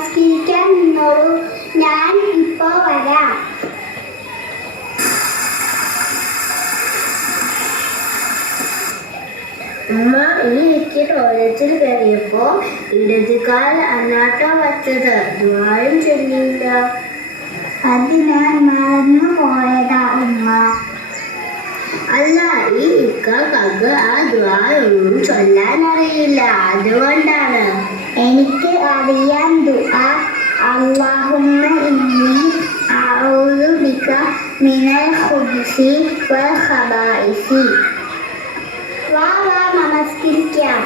നമസ്കരിക്കാൻ നിന്നോളൂ, ഞാൻ ഇപ്പോ വരാം. ഉമ്മ എനിക്ക് ടോയ്ലറ്റിൽ കയറിയപ്പോ ഇടതുകാൽ അന്നാട്ടം വച്ചത്, ദ്വാരം ചൊല്ലിയില്ല. അത് ഞാൻ മറന്നു പോയതാ ഉമ്മ. അല്ല, ഈ ഇക്കാക്ക് ആ ദ്വാരൊന്നും ചൊല്ലാൻ അറിയില്ല, അതുകൊണ്ടാണ്. എനിക്ക് അറിയാൻ ദുആ. അല്ലാഹുമ്മ ഇന്നി അഊദു ബിക മിനൽ ഖുബുസി വൽ ഖബായിസി. വാ നമസ്കരിക്കാം.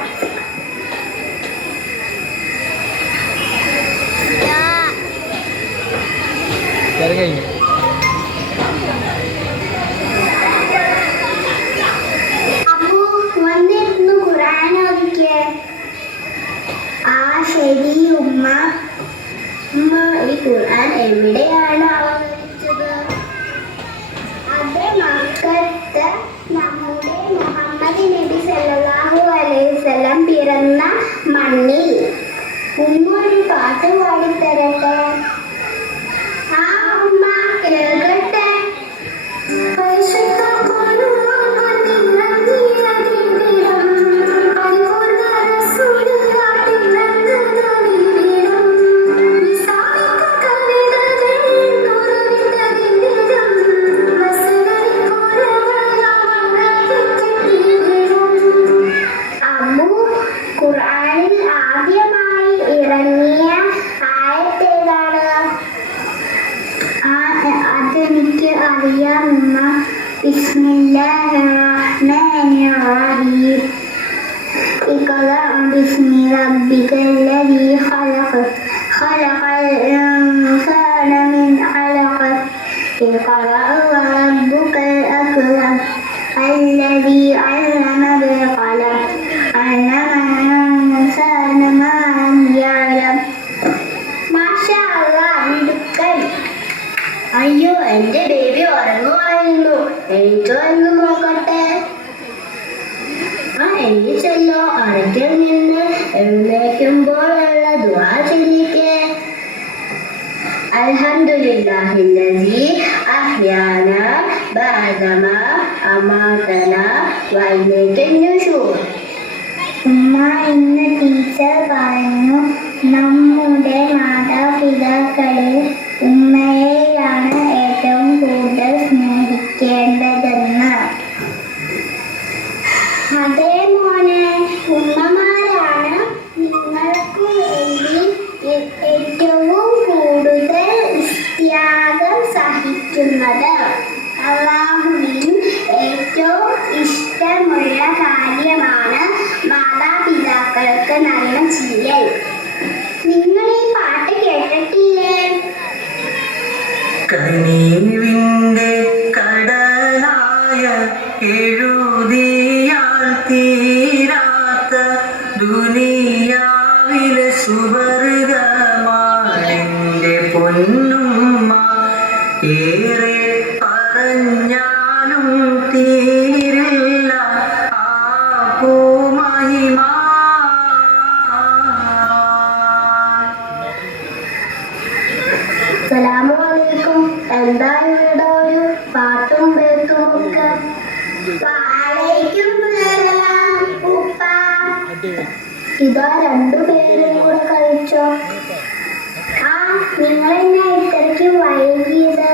അപ്പു വന്നിരുന്നു ഖുർആൻ ഓദിക്കേ. ആ ശരി ഉമ്മ. ഉമ്മ, ഈ ഖുർആൻ എവിടെയാണ് അവതരിച്ചത്? അത് മക്കത്ത് നമ്മുടെ മുഹമ്മദ് നബി സല്ലല്ലാഹു അലൈഹി വസല്ലം പിറന്ന മണ്ണിൽ. ഉമ്മ ഒരു പാട്ട് പാടിത്തരട്ടെ? ആ ഉമ്മ, കേൾക്കട്ടെ. ഖുർആനിൽ ആദ്യമായി ഇറങ്ങിയ ആയത്തേതാണ്? അതെനിക്ക് അറിയാം ഉമ്മ. ബിസ്മില്ലാഹിർ റഹ്മാനിർ റഹീം. ഇഖ്റഅ ബിസ്മി റബ്ബിക്കല്ലദീ ഖലഖ് ഖലഖൽ ഇൻസാന മിൻ അലഖ് ഇഖ്റഅ വറബ്ബുക്കൽ അക്രം അല്ലദീ അല്ലമ ബിൽ ഖലം അല്ലമൽ ഇൻസാന മാ ലം യഅലം. മാഷാ അല്ലാഹ്, മിടുക്കൻ. അയ്യോ, എന്റെ ബേബി ഉറങ്ങുമായിരുന്നു. എനിക്കോ എന്ന് നോക്കട്ടെ. എണീച്ചല്ലോ. അറയ്ക്കൽ നിന്ന് എഴുന്നേൽക്കുമ്പോഴുള്ള ദുആ ചൊല്ലിക്കേ. അൽഹംദുലില്ലാഹില്ലദീ അഹ്യാനാ ബഅദമാ അമാതനാ വഇലൈഹിൻ നുശൂർ. ഉമ്മ, ഇന്ന് ടീച്ചർ പറഞ്ഞു നമ്മുടെ മാതാപിതാക്കളിൽ ഉമ്മയെയാണ് ഏറ്റവും കൂടുതൽ സ്നേഹിക്കേണ്ടതെന്ന്. അതേ മോനെ, ഉമ്മമാരാണ് നിങ്ങൾക്ക് വേണ്ടി ഏറ്റവും കൂടുതൽ ത്യാഗം സഹിക്കുന്നത്. അല്ലാഹുവിന് ഏറ്റവും ഇഷ്ടമുള്ള കാര്യമാണ് മാതാപിതാക്കൾക്ക് നന്മ ചെയ്യൽ. നിങ്ങൾ ഈ പാട്ട് കേട്ടിട്ടില്ലേ? കനിവിന്റെ കടലായ എഴുതിയാൽ തീരാത്ത ദുനിയാവിലെ സുവർഗമാണെന്റെ പൊന്നുമ്മ. ഏറെ പറഞ്ഞാലും തീരില്ല ആ പൂമഹിമ. അസ്സലാമു അലൈക്കും. എന്താ ഇവിടെ ഒരു പാട്ടും പേത്തും ഒക്കെ? വാലൈക്കും സലാം ഉപ്പ. ഇതാ രണ്ടുപേരും കൂടെ കഴിച്ചോ? നിങ്ങളെന്നാ ഇത്രയ്ക്ക് വൈകിയത്?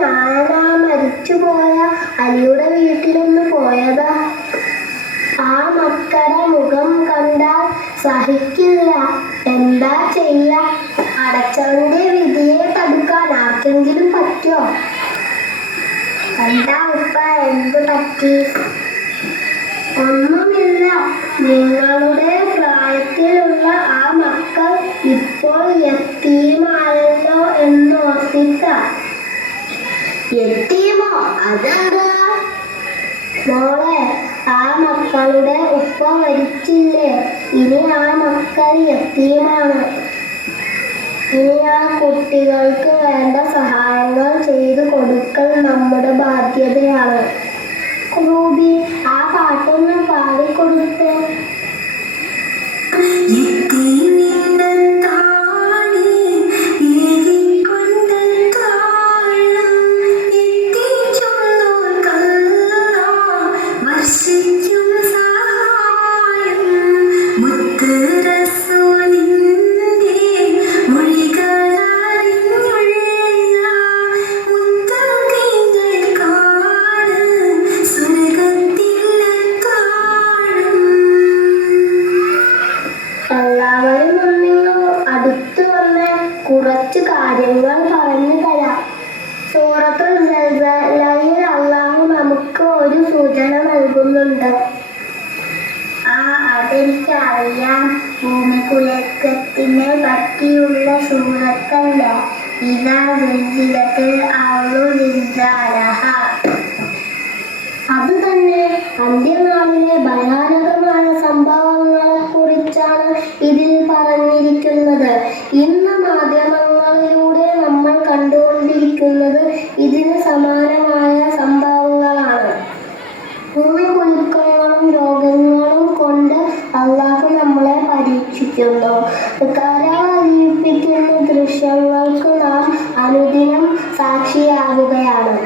ഞാനാ മരിച്ചുപോയ അലിയുടെ വീട്ടിലൊന്ന് പോയതാ. ആ മക്കളുടെ മുഖം കണ്ടാൽ സഹിക്കില്ല. എന്താ ചെയ്യാ? അടച്ചവന്റെ വിധിയെ തടുക്കാൻ ആർക്കെങ്കിലും പറ്റോ? എന്താ ഉപ്പ, എന്ത് പറ്റി? ഒന്നുമില്ല. നിങ്ങളുടെ പ്രായത്തിലുള്ള ആ മക്കൾ ഇപ്പോൾ യത്തീമായല്ലോ എന്നോർത്തിട്ടാ. യത്തീമോ? അതെന്താ? മോളെ, ആ മക്കളുടെ ഉപ്പ മരിച്ചില്ലേ? ഇനി ആ മക്കൾ യത്തീമാണ്. ഇനി ആ കുട്ടികൾക്ക് വേണ്ട സഹായങ്ങൾ ചെയ്തു കൊടുക്കൽ നമ്മുടെ ബാധ്യതയാണ്. റൂബി, ആ പാട്ടൊന്ന് പാടിക്കൊടുത്ത്. യത്തീമിന്റെ അറിയാം. ഭൂമികുലുക്കത്തിനെ പറ്റിയുള്ള സൂറത്തല്ല ഇദാ സുൽസിലത്തിൽ അർളു സിൽസാലഹ. അത് തന്നെ, അന്ത്യനാളിലെ ഭയാനകമായ സംഭവങ്ങളെ കുറിച്ചാണ് ഇതിൽ പറഞ്ഞിരിക്കുന്നത്. ഇന്ന് മാധ്യമങ്ങളിലൂടെ നമ്മൾ കണ്ടുകൊണ്ടിരിക്കുന്നത് ഇതിന് സമാനമായ സംഭവങ്ങളാണ്. ഭൂമികുലുക്കങ്ങളും രോഗങ്ങളും കൊണ്ട് അള്ളാഹു നമ്മളെ പരീക്ഷിക്കുന്നു. കരളിപ്പിക്കുന്ന ദൃശ്യങ്ങൾക്ക് നാം അനുദിനം സാക്ഷിയാവുകയാണ്.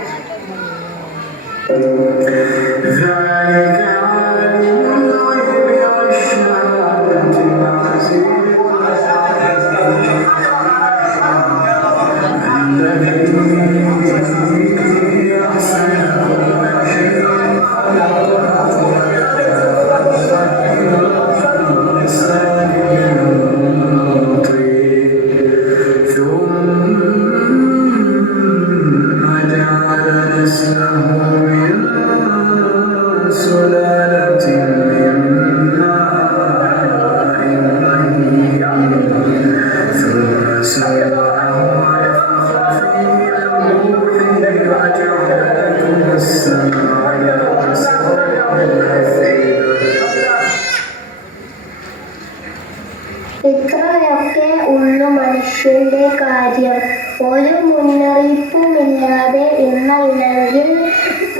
ഇത്രയൊക്കെ ഉള്ളു മനുഷ്യന്റെ കാര്യം. ഒരു മുന്നറിയിപ്പുമില്ലാതെ ഇന്നല്ലെങ്കിൽ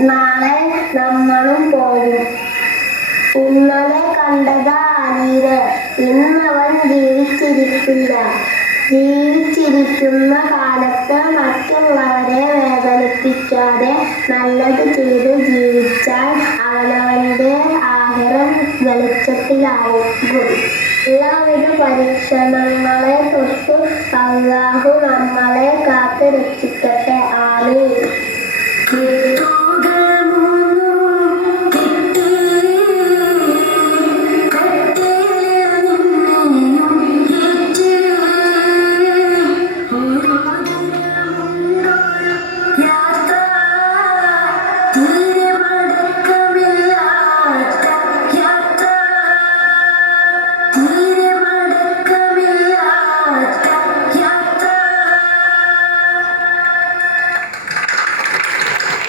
നാളെ നമ്മളും പോകും. ഇന്നലെ കണ്ടതാ അലീനെ, ഇന്നവൻ ജീവിച്ചിരിക്കില്ല. ജീവിച്ചിരിക്കുന്ന കാലത്ത് മറ്റുള്ളവരെ വേദനിപ്പിക്കാതെ നല്ലത് ചെയ്ത് ജീവിച്ചാൽ അവനവന്റെ ആഖിറം വെളിച്ചത്തിലാകും. എല്ലാവിധ പരീക്ഷണങ്ങളെ തൊട്ട് അല്ലാഹു നമ്മളെ കാത്ത് രക്ഷിക്കട്ടെ.